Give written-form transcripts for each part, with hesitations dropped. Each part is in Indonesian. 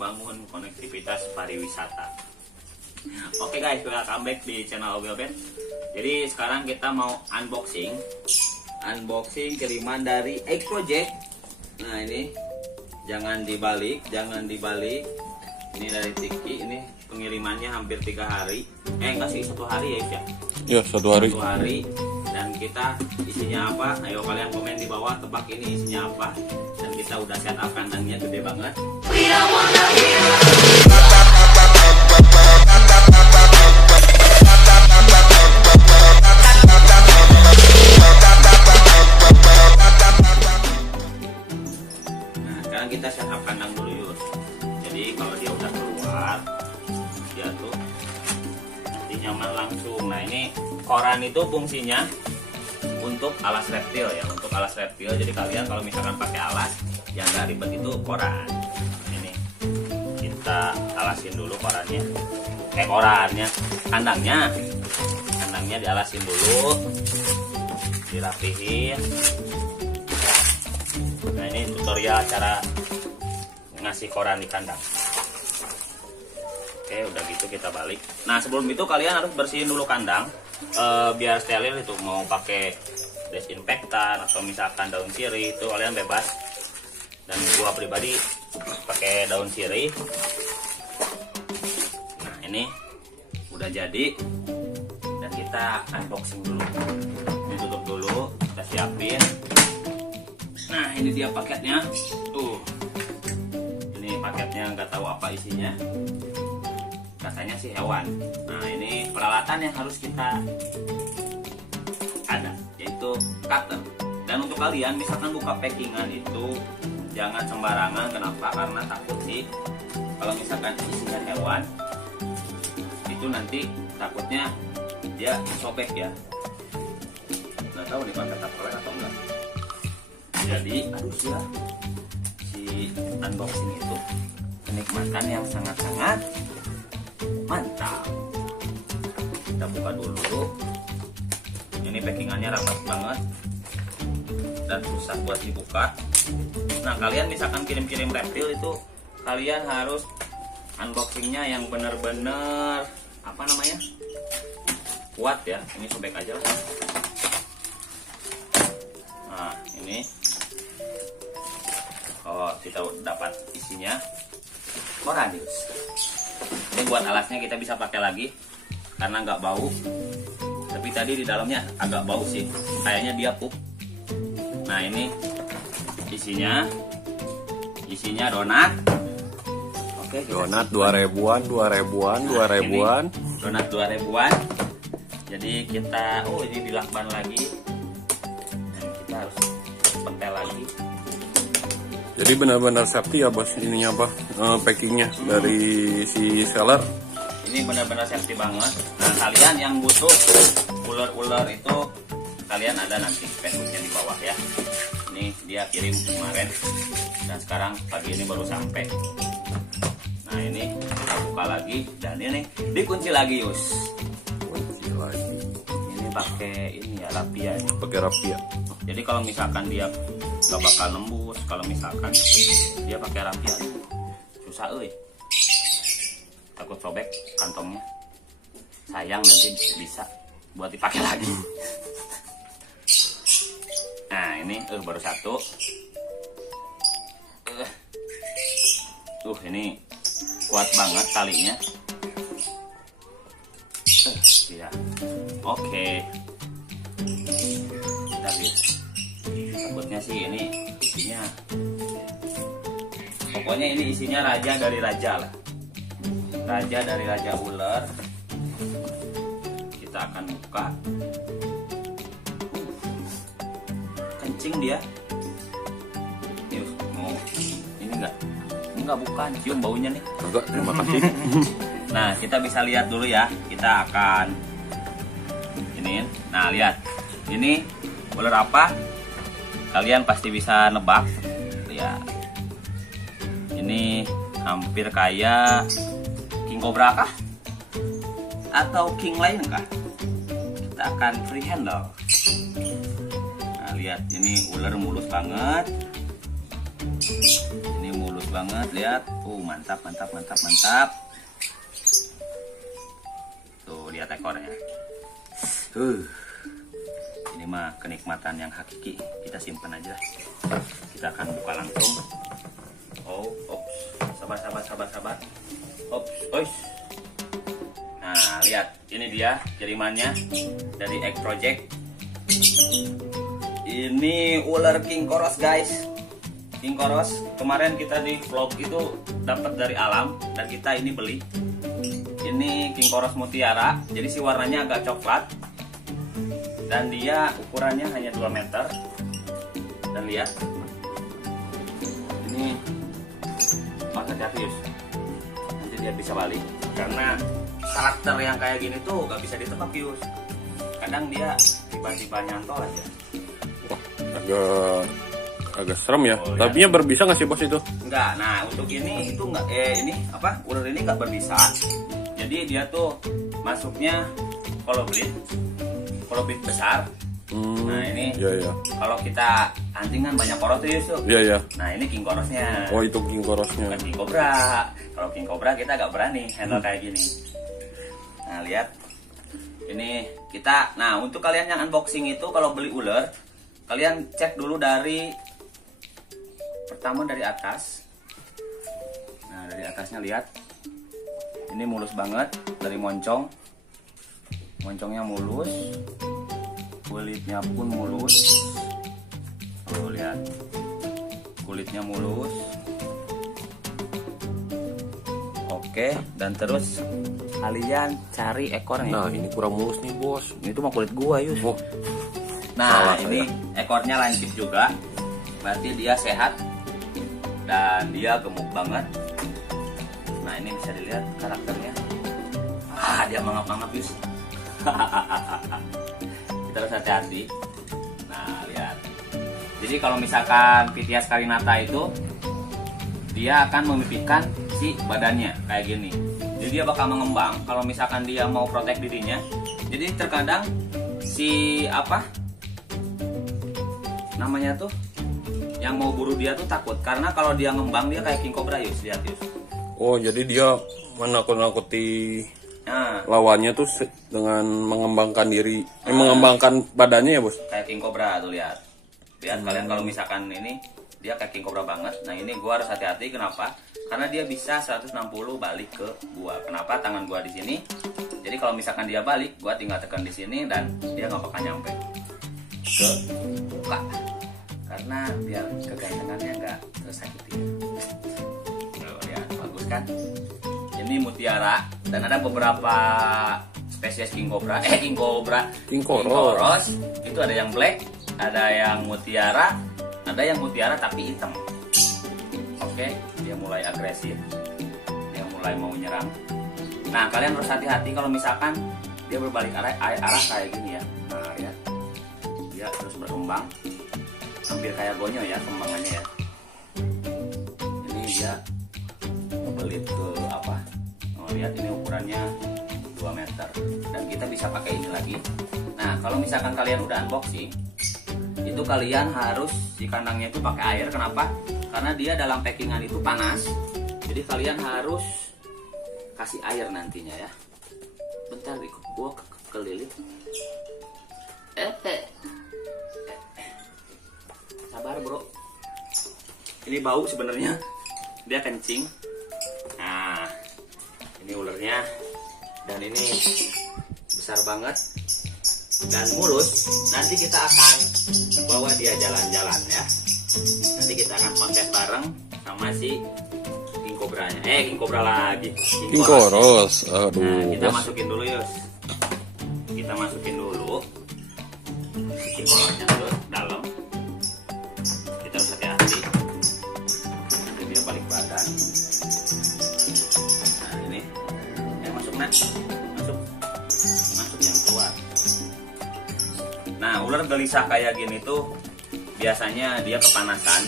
membangun konektivitas pariwisata. Oke guys, welcome back di channel Obi Oben. Jadi sekarang kita mau unboxing kiriman dari X Project. Nah ini jangan dibalik. Ini dari Tiki, ini pengirimannya hampir 3 hari. Enggak sih, 1 hari ya. Ya, 1 hari. 1 hari. Dan kita isinya apa? Ayo kalian komen di bawah, tebak ini isinya apa. Dan kita udah set up kandangnya gede banget. Nah, sekarang kita set up kandang dulu Yus. Jadi kalau dia udah keluar, dia tuh nanti nyaman langsung. Nah ini koran itu fungsinya untuk alas reptil ya, untuk alas reptil. Jadi kalian kalau misalkan pakai alas yang nggak ribet itu koran. Ini kita alasin dulu korannya, kandangnya dialasin dulu, dirapihin. Nah ini tutorial cara ngasih koran di kandang. Oke, udah gitu kita balik. Nah sebelum itu kalian harus bersihin dulu kandang biar steril. Itu mau pakai desinfektan atau misalkan daun sirih itu kalian bebas. Dan gua pribadi pakai daun sirih. Nah ini udah jadi dan kita unboxing dulu. Ditutup dulu, kita siapin. Nah ini dia paketnya. Ini paketnya nggak tahu apa isinya. Katanya sih hewan. Nah ini peralatan yang harus kita ada, yaitu cutter. Dan untuk kalian misalkan buka packingan itu jangan sembarangan. Kenapa? Karena takut sih kalau misalkan isinya hewan itu nanti takutnya dia sobek ya. Nggak tahu nih pakai tupperware atau enggak. Jadi harus ya si unboxing itu kenikmatan yang sangat-sangat mantap. Kita buka dulu. Ini packingannya rapat banget dan susah buat dibuka. Nah kalian misalkan kirim-kirim reptil itu kalian harus unboxingnya yang bener-bener apa namanya kuat ya. Ini sobek aja lah. Nah ini kalau kita dapat isinya koran. Ini buat alasnya kita bisa pakai lagi karena nggak bau. Tapi tadi di dalamnya agak bau sih, kayaknya dia pup. Nah ini isinya donat. Oke, Donat 2000-an. Donat 2000-an. Jadi kita ini dilakban lagi. Dan kita harus pentel lagi. Jadi benar-benar safety ya bos, ininya apa packingnya dari si seller. Ini benar-benar safety banget. Nah kalian yang butuh ular itu kalian ada nanti Facebooknya di bawah ya. Ini dia kirim kemarin dan sekarang pagi ini baru sampai. Nah ini kita buka lagi dan ini dikunci lagi Yus. Kunci lagi. Ini pakai ini ya, rapia ini. Pakai rapia. Jadi kalau misalkan dia gak bakal nembus, kalau misalkan dia pakai rapia susah takut sobek kantongnya. Sayang nanti bisa buat dipakai lagi. Nah ini baru satu. Ini kuat banget talinya. Ya. Oke. Takutnya sih ini isinya. Pokoknya ini isinya raja dari raja lah. Raja dari raja ular. Kita akan buka. Kencing dia. Yuk, mau ini enggak? Ini enggak, bukan, cium baunya nih. Enggak, terima kasih. Nah, kita bisa lihat dulu ya. Kita akan ini. Nah, lihat. Ini ular apa? Kalian pasti bisa nebak. Ya. Ini hampir kayak king cobra kah? Atau king lion kah? Kita akan free handle. Nah, lihat ini ular mulus banget. Ini mulus banget, lihat. Mantap. Tuh, lihat ekornya. Ini mah kenikmatan yang hakiki. Kita simpan aja. Kita akan buka langsung. Sabar. Nah, lihat. Ini dia jerimannya dari Egg Project. Ini ular king koros, guys. King koros. Kemarin kita di vlog itu dapat dari alam dan kita ini beli. Ini king koros mutiara. Jadi si warnanya agak coklat. Dan dia ukurannya hanya 2 meter. Dan lihat. Ini hati-hati, nanti dia bisa balik. Karena karakter yang kayak gini tuh gak bisa ditebak, Yus. Kadang dia tiba-tiba nyantol aja. Wah, agak serem ya. Tapi berbisa nggak sih bos itu? Enggak. Nah, untuk ini itu enggak. Ular ini nggak berbisa. Jadi dia tuh masuknya kolobrit besar. Nah ini iya. Kalau kita anjing kan banyak koros tuh, Yusuf. Iya. Nah ini king korosnya. Oh, itu king korosnya. Bukan king cobra. Kalau king cobra kita agak berani handle kayak gini. Nah lihat. Ini kita. Nah untuk kalian yang unboxing itu kalau beli ular, kalian cek dulu pertama dari atas. Nah dari atasnya lihat. Ini mulus banget dari moncong. Moncongnya mulus. Kulitnya pun mulus. Tuh lihat. Kulitnya mulus. Oke, dan terus kalian cari ekornya. Nah, ini kurang mulus nih, bos. Ini tuh mah kulit gua, Yus. Oh. Nah, ini ekornya lancip juga. Berarti dia sehat. Dan dia gemuk banget. Nah, ini bisa dilihat karakternya. Dia mangap-mangap, Yus. Kita harus hati-hati. Nah lihat. Jadi kalau misalkan Pithias carinata itu dia akan memipihkan si badannya kayak gini. Jadi dia bakal mengembang. Kalau misalkan dia mau protek dirinya. Jadi terkadang si namanya tuh yang mau buru dia tuh takut karena kalau dia ngembang dia kayak king cobra, Yus. Lihat, Yus. Oh, jadi dia menakut-nakuti lawannya tuh dengan mengembangkan diri, mengembangkan badannya ya, bos. Kayak king cobra tuh, lihat. Lihat kalian kalau misalkan ini dia kayak king cobra banget. Nah ini gua harus hati-hati. Kenapa? Karena dia bisa 160 balik ke gua. Kenapa? Tangan gua di sini. Jadi kalau misalkan dia balik, gua tinggal tekan di sini dan dia nggak bakal nyampe ke muka. Karena biar kegantengannya nggak tersakiti. Lihat, bagus kan? Ini mutiara dan ada beberapa spesies king cobra. King koros. Itu ada yang black, ada yang mutiara, ada yang mutiara tapi hitam. Oke, dia mulai agresif. Dia mulai mau menyerang. Nah, kalian harus hati-hati kalau misalkan dia berbalik arah kayak gini ya. Nah, lihat. Dia terus berkembang. Hampir kayak gonyo ya kembangannya ya. Ini dia belit ke lihat ini ukurannya 2 meter dan kita bisa pakai ini lagi. Nah kalau misalkan kalian udah unboxing itu kalian harus di kandangnya itu pakai air. Kenapa? Karena dia dalam packingan itu panas, jadi kalian harus kasih air nantinya ya. Bentar gua keliling. Sabar bro, ini bau sebenarnya, dia kencing. Nah ini ularnya dan ini besar banget dan mulus. Nanti kita akan bawa dia jalan-jalan ya. Nanti kita akan kontes bareng sama si king cobranya. King cobra lagi. King koros. Aduh. Nah, kita masukin dulu, Yus. Kita masukin dulu king korosnya ke dalam. Kita harus hati-hati. Nanti dia balik badan. Masuk yang keluar. Nah ular gelisah kayak gini tuh biasanya dia kepanasan.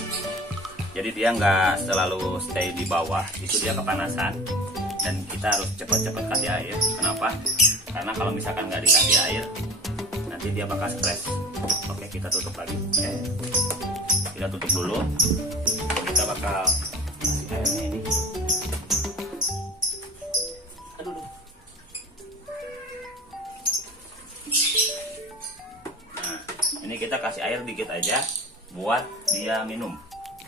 Jadi dia nggak selalu stay di bawah, itu dia kepanasan. Dan kita harus cepat-cepat kasih air. Kenapa? Karena kalau misalkan nggak dikasih air nanti dia bakal stres. Oke, kita tutup lagi. Kita tutup dulu. Kita bakal kasih air air dikit aja buat dia minum.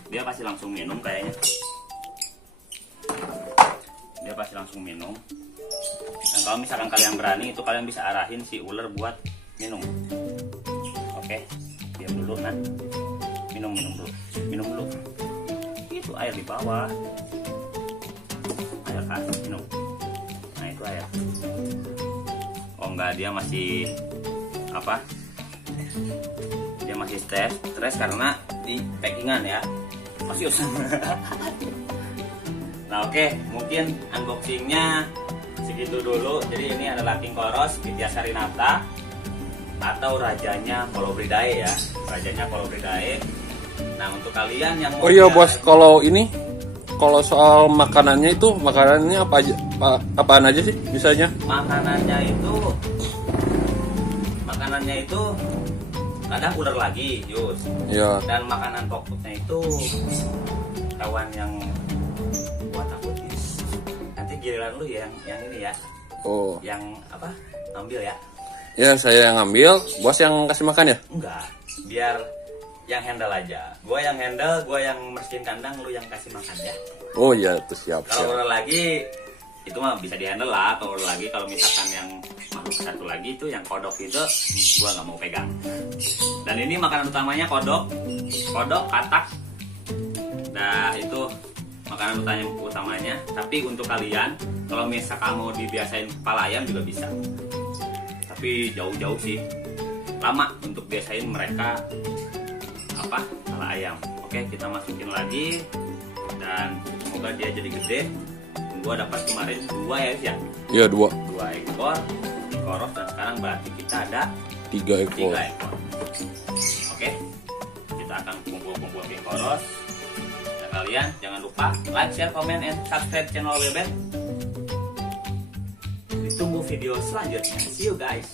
Dia pasti langsung minum kayaknya. Dia pasti langsung minum. Dan kalau misalkan kalian berani, itu kalian bisa arahin si ular buat minum. Oke, diam dulu nah. Minum dulu. Itu air di bawah. Air kan, minum. Nah itu air. Oh enggak, dia masih apa? Dia masih stres karena di packingan ya. Masih usah. Nah oke, mungkin unboxingnya segitu dulu. Jadi ini adalah King Khoros Pitya Sarinata atau rajanya Colubridae ya. Rajanya Colubridae. Nah untuk kalian yang oh iya bos, kalau ini, kalau soal makanannya apa aja, apaan aja sih misalnya? Makanannya itu kadang ular lagi, Yus. Iya. Dan makanan pokoknya itu hewan yang buat takut. Nanti giliran lu yang ini ya. Oh. Yang apa? Ambil ya. Ya saya yang ambil, bos yang kasih makan ya? Enggak, biar yang handle aja. Gua yang handle, gua yang bersihin kandang, lu yang kasih makan ya. Oh iya, itu siap. Kalau ular lagi itu mah bisa dihandle lah. Kalau ular lagi, kalau misalkan yang makhluk satu lagi itu yang kodok itu, gua nggak mau pegang. Dan ini makanan utamanya kodok, katak. Nah itu makanan utamanya. Tapi untuk kalian, kalau misalkan mau dibiasain kepala ayam juga bisa. Tapi jauh-jauh sih, lama untuk biasain mereka kepala ayam. Oke, kita masukin lagi dan semoga dia jadi gede. Gua dapat kemarin 2 ya. Iya 2 ekor King Khoros, dan sekarang berarti kita ada 3 ekor. Oke, kita akan kumpul King Khoros. Dan kalian jangan lupa like, share, comment, and subscribe channel Bebet. Ditunggu video selanjutnya. See you guys.